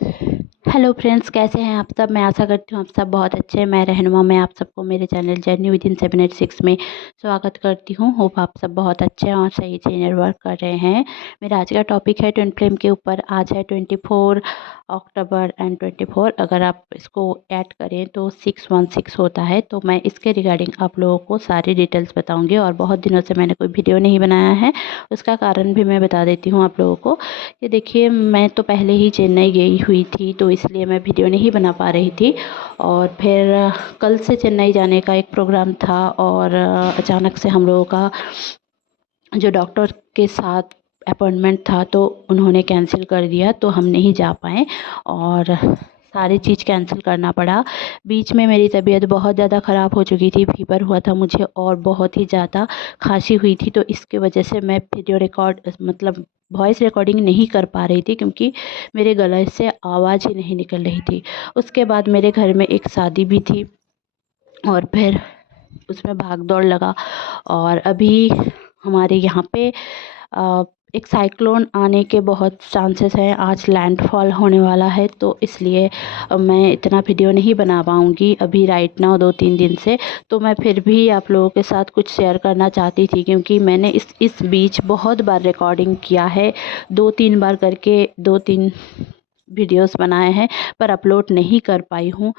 Hello friends, कैसे हैं आप सब। मैं आशा करती हूँ आप सब बहुत अच्छे हैं। मैं रहनुमा, मैं आप सबको मेरे चैनल जर्नी विद इन 786 में स्वागत करती हूँ। होप आप सब बहुत अच्छे हैं और सही से इनर वर्क कर रहे हैं। मेरा आज का टॉपिक है ट्विन फ्लेम के ऊपर। आज है 24 अक्टूबर एंड 24, अगर आप इसको ऐड करें तो 616 होता है। तो मैं इसके रिगार्डिंग आप लोगों को सारी डिटेल्स बताऊँगी। और बहुत दिनों से मैंने कोई वीडियो नहीं बनाया है, उसका कारण भी मैं बता देती हूँ आप लोगों को। ये देखिए, मैं तो पहले ही चेन्नई गई हुई थी, तो इसलिए मैं वीडियो नहीं बना पा रही थी। और फिर कल से चेन्नई जाने का एक प्रोग्राम था, और अचानक से हम लोगों का जो डॉक्टर के साथ अपॉइंटमेंट था तो उन्होंने कैंसिल कर दिया, तो हम नहीं जा पाए और सारी चीज़ कैंसिल करना पड़ा। बीच में मेरी तबीयत बहुत ज़्यादा ख़राब हो चुकी थी, फीवर हुआ था मुझे और बहुत ही ज़्यादा खांसी हुई थी। तो इसकी वजह से मैं वीडियो रिकॉर्ड मतलब वॉइस रिकॉर्डिंग नहीं कर पा रही थी, क्योंकि मेरे गले से आवाज़ ही नहीं निकल रही थी। उसके बाद मेरे घर में एक शादी भी थी और फिर उसमें भाग दौड़ लगा। और अभी हमारे यहाँ पे एक साइक्लोन आने के बहुत चांसेस हैं। आज लैंडफॉल होने वाला है, तो इसलिए मैं इतना वीडियो नहीं बना पाऊँगी अभी राइट नाउ 2-3 दिन से। तो मैं फिर भी आप लोगों के साथ कुछ शेयर करना चाहती थी, क्योंकि मैंने इस बीच बहुत बार रिकॉर्डिंग किया है, 2-3 बार करके 2-3 वीडियोस बनाए हैं, पर अपलोड नहीं कर पाई हूँ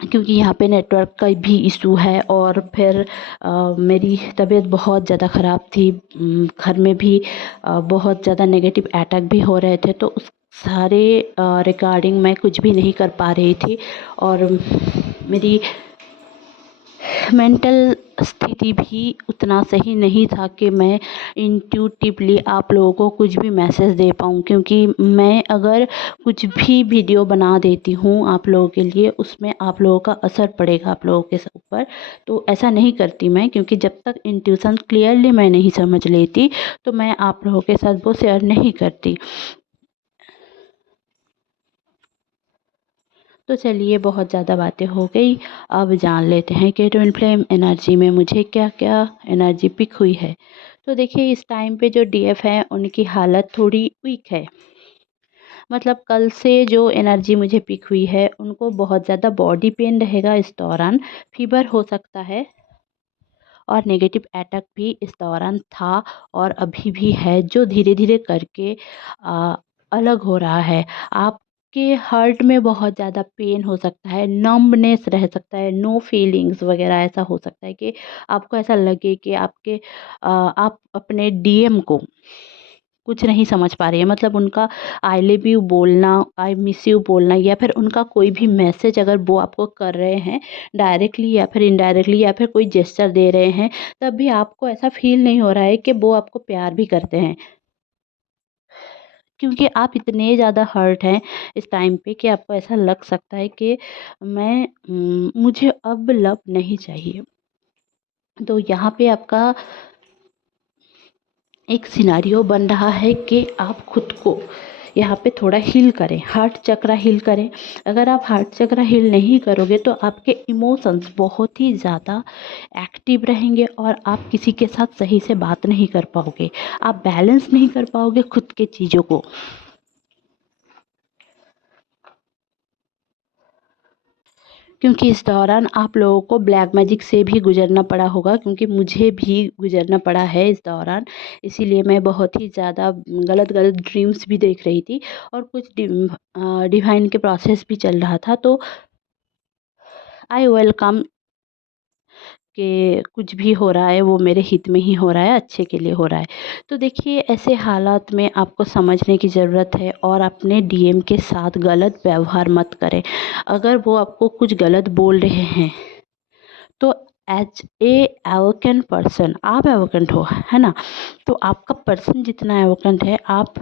क्योंकि यहाँ पे नेटवर्क का भी इशू है। और फिर मेरी तबीयत बहुत ज़्यादा ख़राब थी। घर में भी बहुत ज़्यादा नेगेटिव अटैक भी हो रहे थे, तो उस सारे रिगार्डिंग मैं कुछ भी नहीं कर पा रही थी। और मेरी मेंटल स्थिति भी उतना सही नहीं था कि मैं इंट्यूटिवली आप लोगों को कुछ भी मैसेज दे पाऊँ, क्योंकि मैं अगर कुछ भी वीडियो बना देती हूँ आप लोगों के लिए, उसमें आप लोगों का असर पड़ेगा आप लोगों के ऊपर। तो ऐसा नहीं करती मैं, क्योंकि जब तक इंट्यूशन क्लियरली मैं नहीं समझ लेती तो मैं आप लोगों के साथ वो शेयर नहीं करती। तो चलिए, बहुत ज़्यादा बातें हो गई, अब जान लेते हैं कि ट्विन फ्लेम एनर्जी में मुझे क्या क्या एनर्जी पिक हुई है। तो देखिए, इस टाइम पे जो डीएफ है उनकी हालत थोड़ी वीक है। मतलब कल से जो एनर्जी मुझे पिक हुई है, उनको बहुत ज़्यादा बॉडी पेन रहेगा इस दौरान, फीवर हो सकता है, और नेगेटिव अटैक भी इस दौरान था और अभी भी है, जो धीरे धीरे करके आ, अलग हो रहा है। आपके हार्ट में बहुत ज़्यादा पेन हो सकता है, नम्बनेस रह सकता है, नो फीलिंग्स वगैरह ऐसा हो सकता है कि आपको ऐसा लगे कि आप अपने डीएम को कुछ नहीं समझ पा रही है। मतलब उनका आई लव यू बोलना, आई मिस यू बोलना, या फिर उनका कोई भी मैसेज अगर वो आपको कर रहे हैं डायरेक्टली या फिर इनडायरेक्टली, या फिर कोई जेस्चर दे रहे हैं, तब भी आपको ऐसा फील नहीं हो रहा है कि वो आपको प्यार भी करते हैं, क्योंकि आप इतने ज़्यादा हर्ट हैं इस टाइम पे कि आपको ऐसा लग सकता है कि मुझे अब लव नहीं चाहिए। तो यहाँ पे आपका एक सिनेरियो बन रहा है कि आप खुद को यहाँ पे थोड़ा हील करें, हार्ट चक्र हील करें। अगर आप हार्ट चक्र हील नहीं करोगे तो आपके इमोशंस बहुत ही ज़्यादा एक्टिव रहेंगे और आप किसी के साथ सही से बात नहीं कर पाओगे, आप बैलेंस नहीं कर पाओगे खुद के चीज़ों को। क्योंकि इस दौरान आप लोगों को ब्लैक मैजिक से भी गुजरना पड़ा होगा, क्योंकि मुझे भी गुजरना पड़ा है इस दौरान। इसीलिए मैं बहुत ही ज़्यादा गलत गलत ड्रीम्स भी देख रही थी, और कुछ डिवाइन के प्रोसेस भी चल रहा था। तो आई वेलकम कि कुछ भी हो रहा है वो मेरे हित में ही हो रहा है, अच्छे के लिए हो रहा है। तो देखिए, ऐसे हालात में आपको समझने की ज़रूरत है और अपने डीएम के साथ गलत व्यवहार मत करें। अगर वो आपको कुछ गलत बोल रहे हैं तो एज ए एवोकेंट पर्सन, आप एवोकेंट हो, है ना। तो आपका पर्सन जितना एवोकेंट है, आप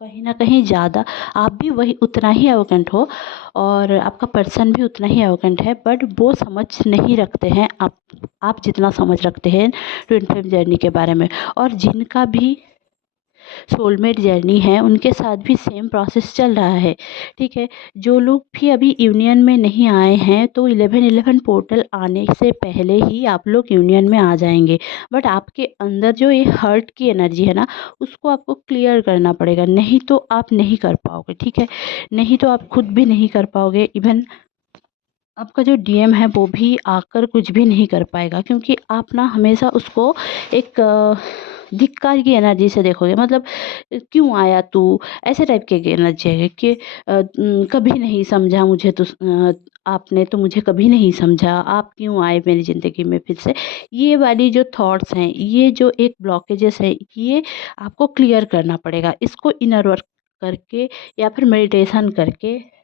कहीं ना कहीं ज़्यादा, आप भी वही उतना ही एवोकेंट हो, और आपका पर्सन भी उतना ही एवोकेंट है। बट वो समझ नहीं रखते हैं आप जितना समझ रखते हैं ट्विन फ्लेम जर्नी के बारे में। और जिनका भी सोलमेट जर्नी है उनके साथ भी सेम प्रोसेस चल रहा है। ठीक है, जो लोग भी अभी यूनियन में नहीं आए हैं तो 1111 पोर्टल आने से पहले ही आप लोग यूनियन में आ जाएंगे। बट आपके अंदर जो ये हर्ट की एनर्जी है ना, उसको आपको क्लियर करना पड़ेगा, नहीं तो आप नहीं कर पाओगे। ठीक है, नहीं तो आप खुद भी नहीं कर पाओगे, इवन आपका जो डीएम है वो भी आकर कुछ भी नहीं कर पाएगा, क्योंकि आप ना हमेशा उसको एक धिक्कार की एनर्जी से देखोगे। मतलब क्यों आया तू, ऐसे टाइप की एनर्जी है कि कभी नहीं समझा मुझे तो, आपने तो मुझे कभी नहीं समझा, आप क्यों आए मेरी ज़िंदगी में फिर से। ये वाली जो थॉट्स हैं, ये जो एक ब्लॉकेजेस है, ये आपको क्लियर करना पड़ेगा। इसको इनर वर्क करके या फिर मेडिटेशन करके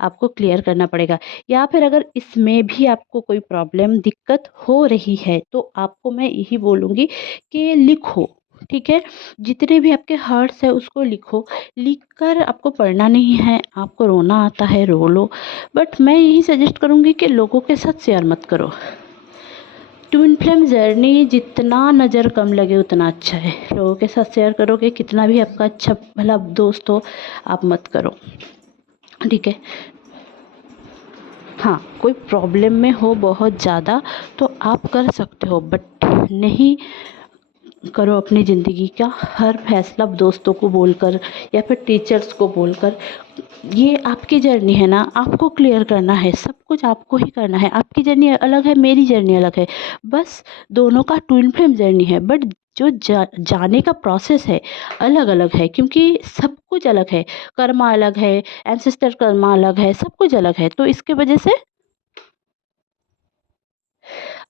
आपको क्लियर करना पड़ेगा। या फिर अगर इसमें भी आपको कोई प्रॉब्लम दिक्कत हो रही है तो आपको मैं यही बोलूँगी कि लिखो। ठीक है, जितने भी आपके हर्ट्स है उसको लिखो। लिख कर आपको पढ़ना नहीं है, आपको रोना आता है रो लो, बट मैं यही सजेस्ट करूँगी कि लोगों के साथ शेयर मत करो। ट्विन फ्लेम जर्नी जितना नज़र कम लगे उतना अच्छा है। लोगों के साथ शेयर करोगे, कितना भी आपका अच्छा भला दोस्त हो, आप मत करो। ठीक है, हाँ, कोई प्रॉब्लम में हो बहुत ज़्यादा तो आप कर सकते हो, बट नहीं करो अपनी ज़िंदगी का हर फैसला दोस्तों को बोलकर या फिर टीचर्स को बोलकर। ये आपकी जर्नी है ना, आपको क्लियर करना है, सब कुछ आपको ही करना है। आपकी जर्नी अलग है, मेरी जर्नी अलग है, बस दोनों का ट्विन फ्लेम जर्नी है, बट जो जाने का प्रोसेस है अलग अलग है, क्योंकि सब कुछ अलग है। कर्मा अलग है, एंसेस्टर कर्मा अलग है, सब कुछ अलग है। तो इसके वजह से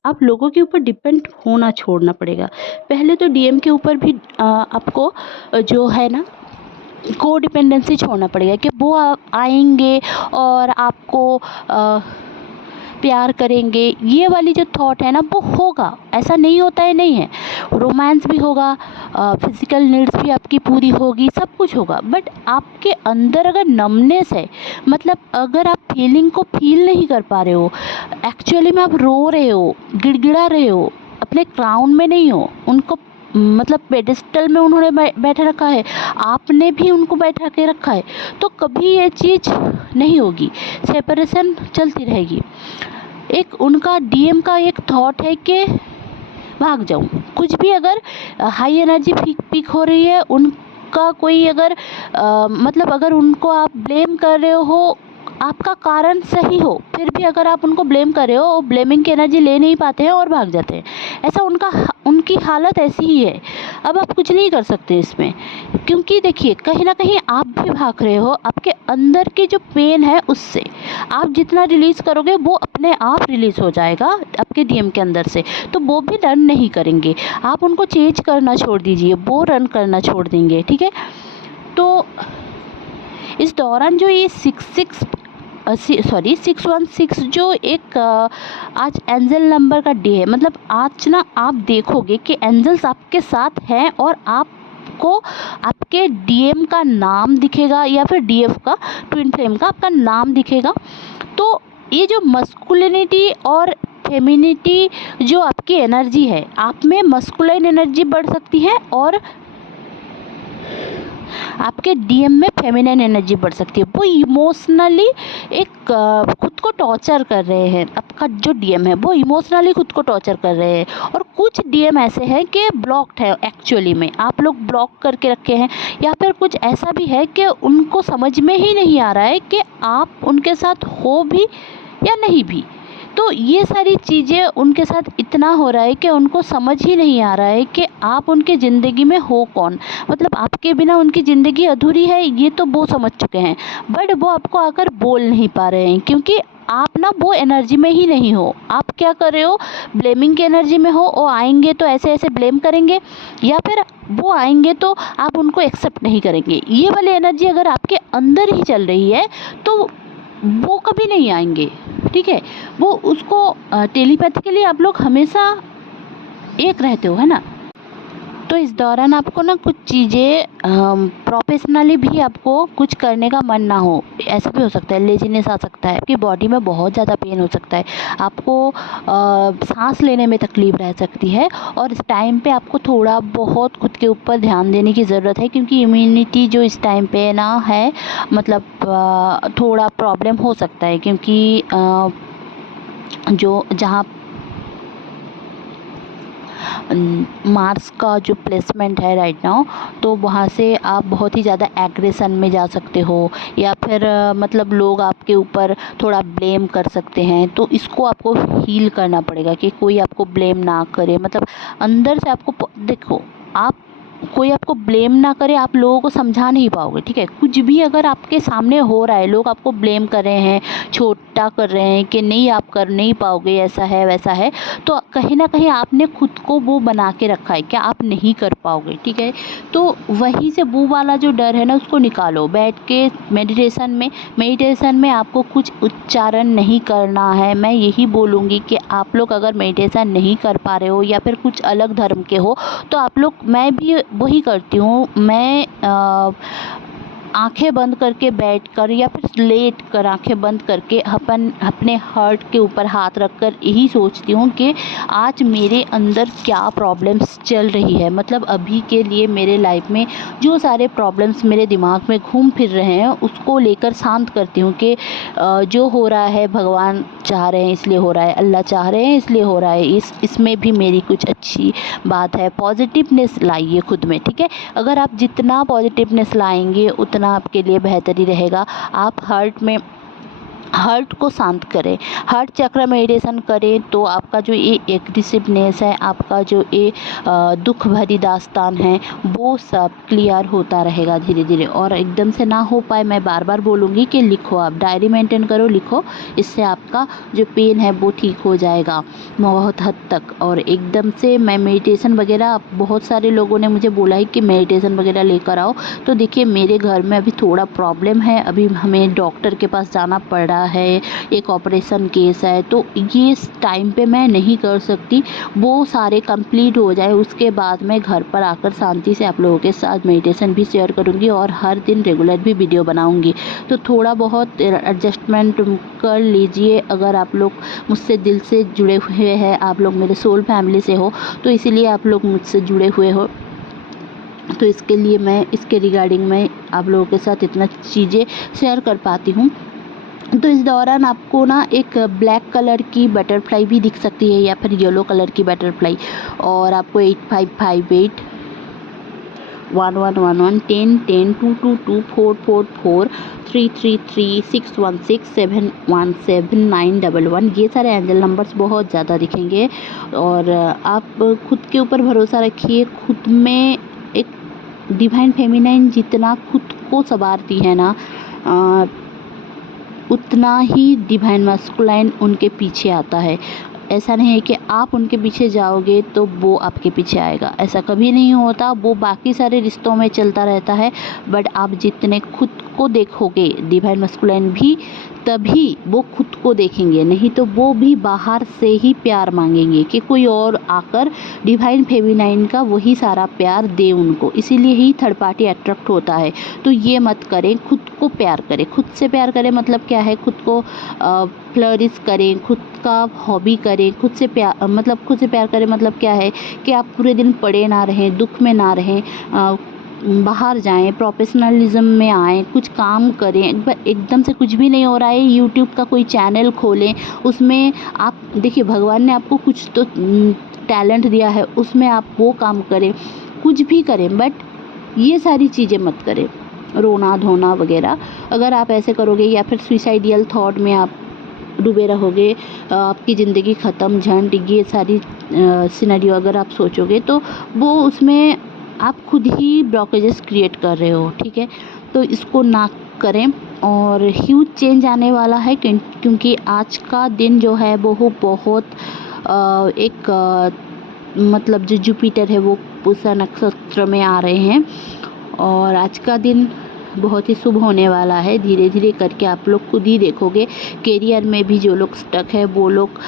आप लोगों के ऊपर डिपेंड होना छोड़ना पड़ेगा। पहले तो डीएम के ऊपर भी आपको जो है ना को डिपेंडेंसी छोड़ना पड़ेगा कि वो आएंगे और आपको प्यार करेंगे। ये वाली जो थॉट है ना वो होगा, ऐसा नहीं होता है नहीं है। रोमांस भी होगा, फिजिकल नीड्स भी आपकी पूरी होगी, सब कुछ होगा, बट आपके अंदर अगर नमनेस है, मतलब अगर आप फीलिंग को फील नहीं कर पा रहे हो, एक्चुअली में आप रो रहे हो, गिड़गिड़ा रहे हो, अपने क्राउन में नहीं हो, उनको मतलब पेडिस्टल में उन्होंने बैठा रखा है, आपने भी उनको बैठा के रखा है, तो कभी ये चीज़ नहीं होगी, सेपरेशन चलती रहेगी। एक उनका डीएम का एक थॉट है कि भाग जाऊं, कुछ भी अगर हाई एनर्जी पीक हो रही है, उनका कोई अगर मतलब अगर उनको आप ब्लेम कर रहे हो, आपका कारण सही हो, फिर भी अगर आप उनको ब्लेम कर रहे हो, ब्लेमिंग की एनर्जी ले नहीं पाते हैं और भाग जाते हैं। ऐसा उनकी हालत ऐसी ही है। अब आप कुछ नहीं कर सकते इसमें, क्योंकि देखिए कहीं ना कहीं आप भी भाग रहे हो आपके अंदर की जो पेन है उससे। आप जितना रिलीज़ करोगे वो अपने आप रिलीज़ हो जाएगा आपके डीएम के अंदर से, तो वो भी रन नहीं करेंगे। आप उनको चेंज करना छोड़ दीजिए, वो रन करना छोड़ देंगे। ठीक है, तो इस दौरान जो ये 616 जो एक आज एंजल नंबर का डे है, मतलब आज ना आप देखोगे कि एंजल्स आपके साथ हैं और आपको आपके डीएम का नाम दिखेगा या फिर डीएफ का, ट्विन फ्लेम का आपका नाम दिखेगा। तो ये जो मस्कुलिनिटी और फेमिनिटी जो आपकी एनर्जी है, आप में मस्कुलाइन एनर्जी बढ़ सकती है और आपके डीएम में फेमिनिन एनर्जी बढ़ सकती है। वो इमोशनली एक खुद को टॉर्चर कर रहे हैं। आपका जो डीएम है वो इमोशनली खुद को टॉर्चर कर रहे हैं, और कुछ डीएम ऐसे हैं कि ब्लॉक्ड है, एक्चुअली में आप लोग ब्लॉक करके रखे हैं, या फिर कुछ ऐसा भी है कि उनको समझ में ही नहीं आ रहा है कि आप उनके साथ हो भी या नहीं भी। तो ये सारी चीज़ें उनके साथ इतना हो रहा है कि उनको समझ ही नहीं आ रहा है कि आप उनके ज़िंदगी में हो कौन, मतलब आपके बिना उनकी ज़िंदगी अधूरी है, ये तो वो समझ चुके हैं, बट वो आपको आकर बोल नहीं पा रहे हैं, क्योंकि आप ना वो एनर्जी में ही नहीं हो। आप क्या कर रहे हो, ब्लेमिंग की एनर्जी में हो, और आएंगे तो ऐसे ऐसे ब्लेम करेंगे, या फिर वो आएंगे तो आप उनको एक्सेप्ट नहीं करेंगे। ये वाली एनर्जी अगर आपके अंदर ही चल रही है तो वो कभी नहीं आएंगे। ठीक है, वो उसको टेलीपैथिकली आप लोग हमेशा एक रहते हो, है ना। तो इस दौरान आपको ना कुछ चीज़ें प्रोफेशनली भी आपको कुछ करने का मन ना हो, ऐसा भी हो सकता है, लेजीनेस आ सकता है, आपकी बॉडी में बहुत ज़्यादा पेन हो सकता है, आपको सांस लेने में तकलीफ़ रह सकती है। और इस टाइम पे आपको थोड़ा बहुत खुद के ऊपर ध्यान देने की ज़रूरत है, क्योंकि इम्यूनिटी जो इस टाइम पे ना है, मतलब थोड़ा प्रॉब्लम हो सकता है, क्योंकि जो जहाँ मार्स का जो प्लेसमेंट है राइट नाउ, तो वहाँ से आप बहुत ही ज़्यादा एग्रेशन में जा सकते हो, या फिर मतलब लोग आपके ऊपर थोड़ा ब्लेम कर सकते हैं। तो इसको आपको हील करना पड़ेगा कि कोई आपको ब्लेम ना करे, मतलब अंदर से आपको देखो, आप कोई आपको ब्लेम ना करे, आप लोगों को समझा नहीं पाओगे, ठीक है। कुछ भी अगर आपके सामने हो रहा है, लोग आपको ब्लेम कर रहे हैं, छोटा कर रहे हैं कि नहीं आप कर नहीं पाओगे, ऐसा है वैसा है, तो कहीं ना कहीं आपने खुद को वो बना के रखा है कि आप नहीं कर पाओगे, ठीक है। तो वहीं से वो वाला जो डर है ना, उसको निकालो बैठ के मेडिटेशन में आपको कुछ उच्चारण नहीं करना है। मैं यही बोलूँगी कि आप लोग अगर मेडिटेशन नहीं कर पा रहे हो, या फिर कुछ अलग धर्म के हो, तो आप लोग, मैं भी वही करती हूँ, मैं आंखें बंद करके बैठकर या फिर लेट कर आंखें बंद करके अपने हार्ट के ऊपर हाथ रखकर यही सोचती हूँ कि आज मेरे अंदर क्या प्रॉब्लम्स चल रही है, मतलब अभी के लिए मेरे लाइफ में जो सारे प्रॉब्लम्स मेरे दिमाग में घूम फिर रहे हैं, उसको लेकर शांत करती हूँ कि जो हो रहा है भगवान चाह रहे हैं इसलिए हो रहा है, अल्लाह चाह रहे हैं इसलिए हो रहा है, इसमें भी मेरी कुछ अच्छी बात है। पॉजिटिवनेस लाइए खुद में, ठीक है। अगर आप जितना पॉजिटिवनेस लाएंगे उतना आपके लिए बेहतर ही रहेगा। आप हार्ट को शांत करें, हार्ट चक्र मेडिटेशन करें, तो आपका जो ये एग्रेसिवनेस है, आपका जो ये दुख भरी दास्तान है, वो सब क्लियर होता रहेगा धीरे धीरे। और एकदम से ना हो पाए, मैं बार बार बोलूँगी कि लिखो, आप डायरी मेंटेन करो, लिखो, इससे आपका जो पेन है वो ठीक हो जाएगा बहुत हद तक। और एकदम से मैं मेडिटेशन वगैरह, बहुत सारे लोगों ने मुझे बोला है कि मेडिटेशन वगैरह लेकर आओ, तो देखिए मेरे घर में अभी थोड़ा प्रॉब्लम है, अभी हमें डॉक्टर के पास जाना पड़ रहा है, एक ऑपरेशन केस है, तो ये इस टाइम पे मैं नहीं कर सकती, वो सारे कंप्लीट हो जाए उसके बाद मैं घर पर आकर शांति से आप लोगों के साथ मेडिटेशन भी शेयर करूँगी, और हर दिन रेगुलर भी वीडियो बनाऊँगी। तो थोड़ा बहुत एडजस्टमेंट कर लीजिए, अगर आप लोग मुझसे दिल से जुड़े हुए हैं, आप लोग मेरे सोल फैमिली से हो, तो इसीलिए आप लोग मुझसे जुड़े हुए हो, तो इसके लिए मैं इसके रिगार्डिंग मैं आप लोगों के साथ इतना चीज़ें शेयर कर पाती हूँ। तो इस दौरान आपको ना एक ब्लैक कलर की बटरफ्लाई भी दिख सकती है, या फिर येलो कलर की बटरफ्लाई, और आपको 8558 1111 10 10 222 444 333 616 717 ये सारे एंजल नंबर्स बहुत ज़्यादा दिखेंगे। और आप खुद के ऊपर भरोसा रखिए, खुद में एक डिवाइन फेमिनाइन जितना खुद को संवारती है ना, उतना ही डिवाइन मैस्कुलाइन उनके पीछे आता है। ऐसा नहीं है कि आप उनके पीछे जाओगे तो वो आपके पीछे आएगा, ऐसा कभी नहीं होता। वो बाकी सारे रिश्तों में चलता रहता है, बट आप जितने खुद को देखोगे डिवाइन मैस्कुलाइन भी, तभी वो खुद को देखेंगे, नहीं तो वो भी बाहर से ही प्यार मांगेंगे कि कोई और आकर डिवाइन फेमिनाइन का वही सारा प्यार दे उनको। इसीलिए ही थर्ड पार्टी अट्रैक्ट होता है। तो ये मत करें, खुद को प्यार करें। खुद से प्यार करें मतलब क्या है, खुद को फ्लरिश करें, खुद का हॉबी करें, खुद से प्यार करें मतलब क्या है कि आप पूरे दिन पड़े ना रहें, दुख में ना रहें, बाहर जाएं, प्रोफेशनलिज्म में आएँ, कुछ काम करें। एकदम से कुछ भी नहीं हो रहा है, यूट्यूब का कोई चैनल खोलें, उसमें आप देखिए भगवान ने आपको कुछ तो टैलेंट दिया है, उसमें आप वो काम करें, कुछ भी करें, बट ये सारी चीज़ें मत करें, रोना धोना वगैरह। अगर आप ऐसे करोगे या फिर सुसाइडियल थॉट में आप डूबे रहोगे, आपकी ज़िंदगी ख़त्म झंड, ये सारी सिनेरियो अगर आप सोचोगे, तो वो उसमें आप खुद ही ब्लॉकेजेस क्रिएट कर रहे हो, ठीक है। तो इसको ना करें, और ह्यूज चेंज आने वाला है, क्योंकि आज का दिन जो है वो बहुत मतलब जो जुपिटर है वो पूसा नक्षत्र में आ रहे हैं, और आज का दिन बहुत ही शुभ होने वाला है। धीरे धीरे करके आप लोग खुद ही देखोगे, करियर में भी जो लोग स्टक है वो लोग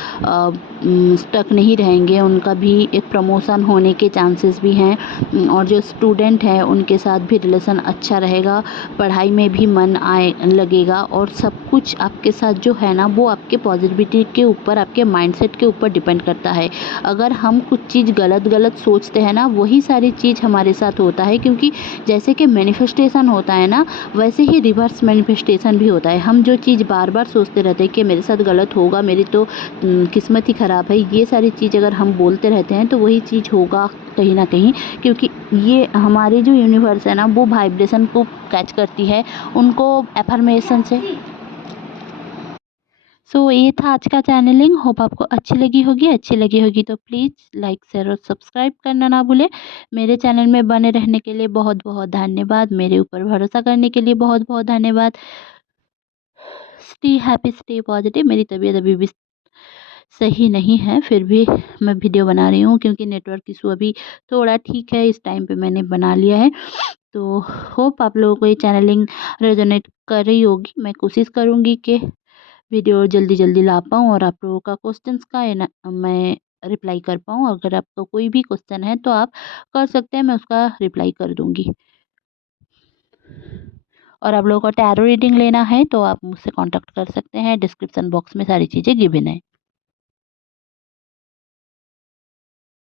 स्टक नहीं रहेंगे, उनका भी एक प्रमोशन होने के चांसेस भी हैं। और जो स्टूडेंट हैं उनके साथ भी रिलेशन अच्छा रहेगा, पढ़ाई में भी मन आए लगेगा, और सब कुछ आपके साथ जो है ना वो आपके पॉजिटिविटी के ऊपर, आपके माइंडसेट के ऊपर डिपेंड करता है। अगर हम कुछ चीज़ गलत सोचते हैं ना, वही सारी चीज़ हमारे साथ होता है, क्योंकि जैसे कि मैनिफेस्टेशन होता है ना, वैसे ही रिवर्स मैनिफेस्टेशन भी होता है। हम जो चीज़ बार बार सोचते रहते हैं कि मेरे साथ गलत होगा, मेरी तो किस्मत ही ख़राब है, ये सारी चीज़ अगर हम बोलते रहते हैं तो वही चीज़ होगा कहीं ना कहीं, क्योंकि ये हमारे जो यूनिवर्स है ना वो वाइब्रेशन को कैच करती है, उनको एफर्मेशन से। सो ये था आज का चैनलिंग। होप आपको अच्छी लगी होगी तो प्लीज़ लाइक शेयर और सब्सक्राइब करना ना भूलें। मेरे चैनल में बने रहने के लिए बहुत बहुत धन्यवाद। मेरे ऊपर भरोसा करने के लिए बहुत बहुत धन्यवाद। Stay happy, stay positive. मेरी तबीयत अभी भी सही नहीं है, फिर भी मैं वीडियो बना रही हूँ, क्योंकि नेटवर्क इशू अभी थोड़ा ठीक है, इस टाइम पे मैंने बना लिया है। तो होप आप लोगों को ये चैनलिंग रेजोनेट कर रही होगी। मैं कोशिश करूँगी कि वीडियो जल्दी जल्दी ला पाऊँ और आप लोगों का क्वेश्चंस का है ना मैं रिप्लाई कर पाऊँ। अगर आपका कोई भी क्वेश्चन है तो आप कर सकते हैं, मैं उसका रिप्लाई कर दूँगी। और आप लोगों को टैरो रीडिंग लेना है तो आप मुझसे कॉन्टैक्ट कर सकते हैं, डिस्क्रिप्शन बॉक्स में सारी चीज़ें गिवन है।